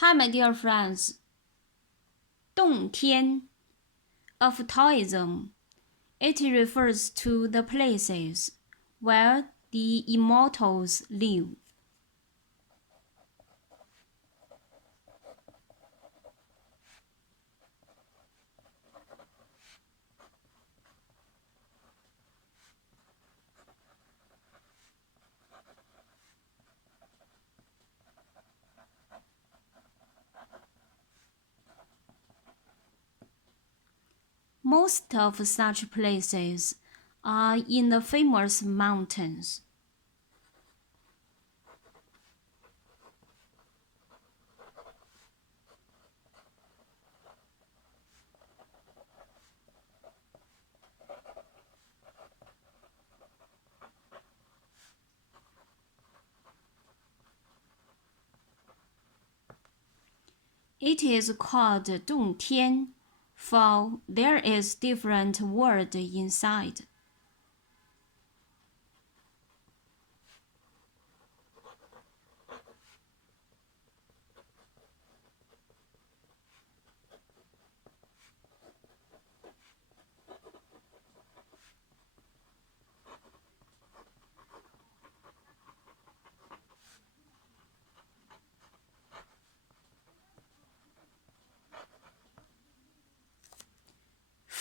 Hi, my dear friends. 洞天 of Taoism. It refers to the places where the immortals live. Most of such places are in the famous mountains. It is called 洞天, for there is different word inside.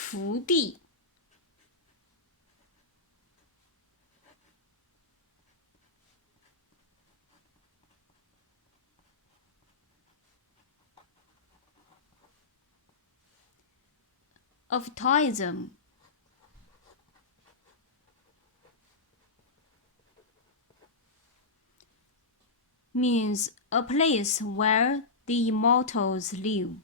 福地 of Taoism. Means a place where the immortals live.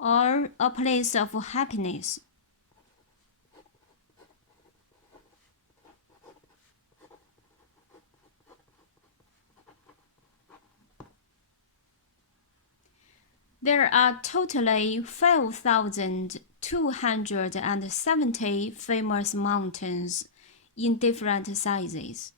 Or a place of happiness. There are totally 5,270 famous mountains in different sizes.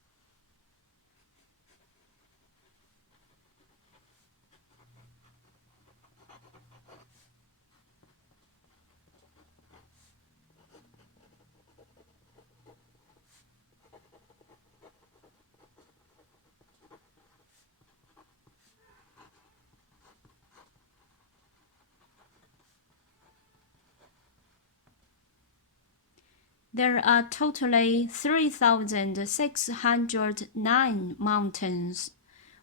There are totally 3,609 mountains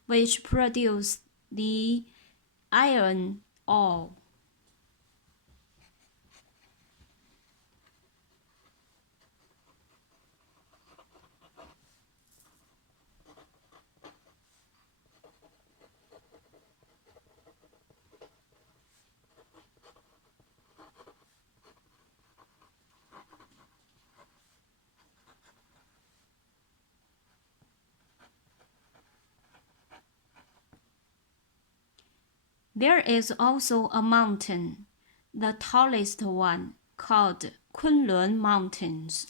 which produce the iron ore. There is also a mountain, the tallest one, called Kunlun Mountains.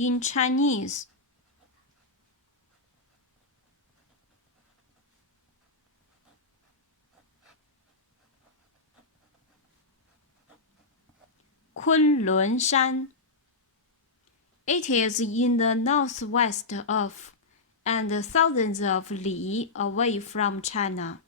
In Chinese, Kunlun Shan. It is in the northwest of and thousands of li away from China.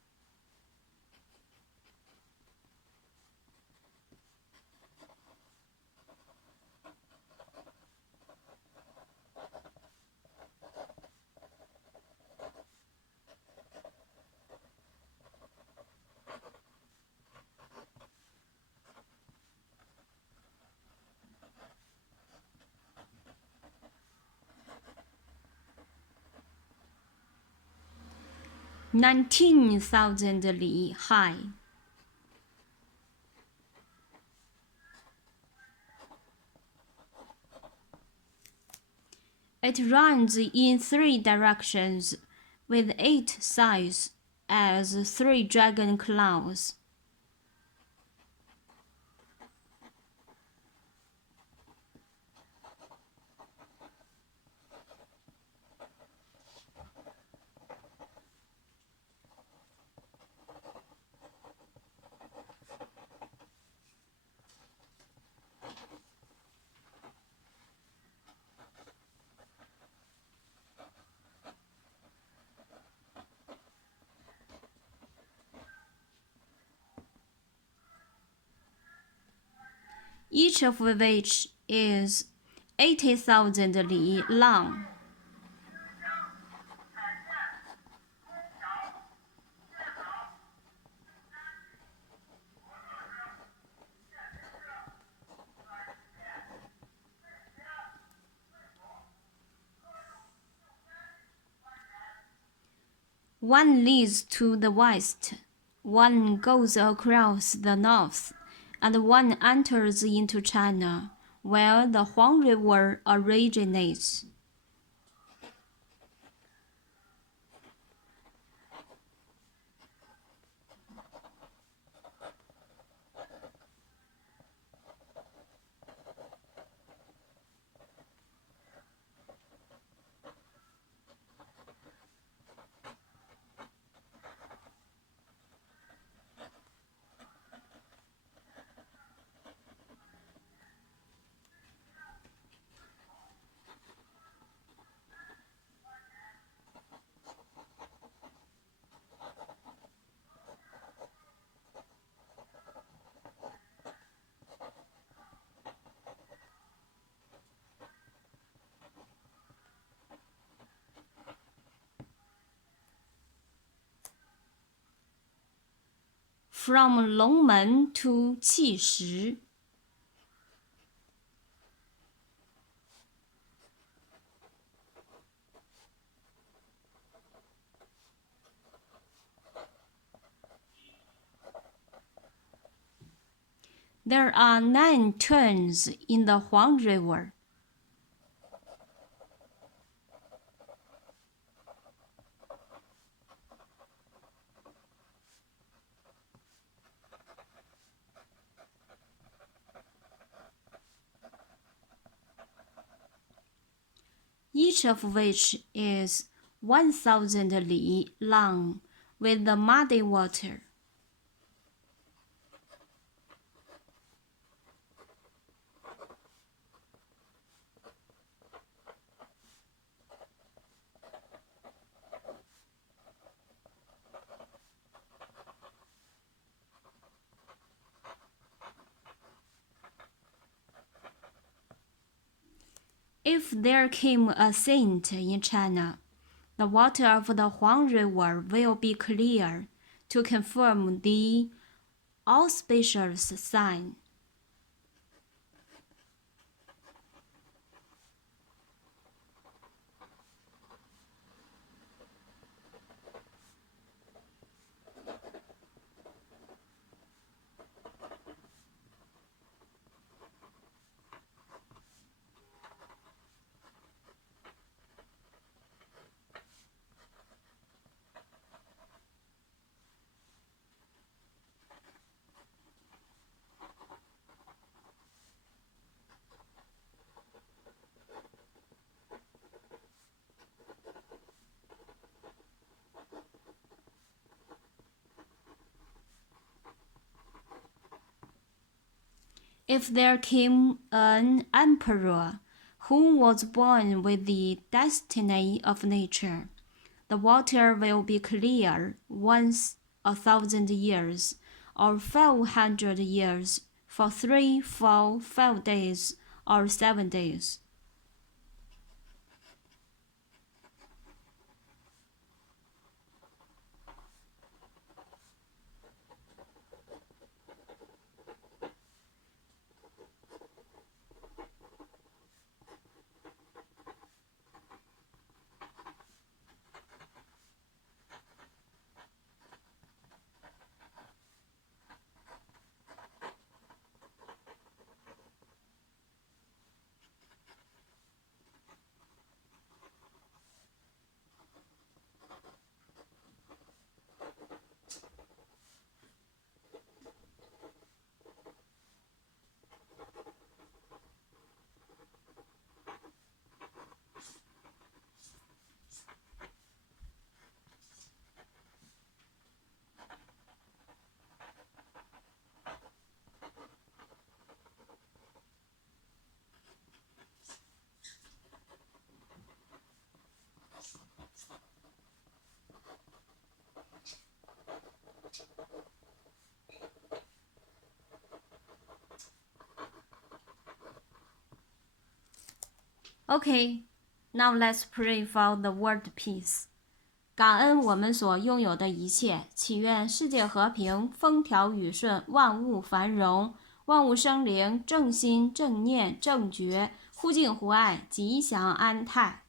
19,000 li high. It runs in 3 directions with 8 sides as 3 dragon claws. Each of which is 80,000 li long. One leads to the west, one goes across the north, and one enters into China, where the Huang River originates. From Longmen to Qixi. There are 9 turns in the Huang River. Each of which is 1,000 li long with the muddy water. If there came a saint in China, the water of the Huang River will be clear to confirm the auspicious sign. If there came an emperor who was born with the destiny of nature, the water will be clear once 1,000 years or 500 years for 3, 4, 5 days or 7 days. Okay, now let's pray for the world peace. 感恩我们所拥有的一切，祈愿世界和平，风调雨顺，万物繁荣，万物生灵，正心正念正觉，忽敬忽爱，吉祥安泰。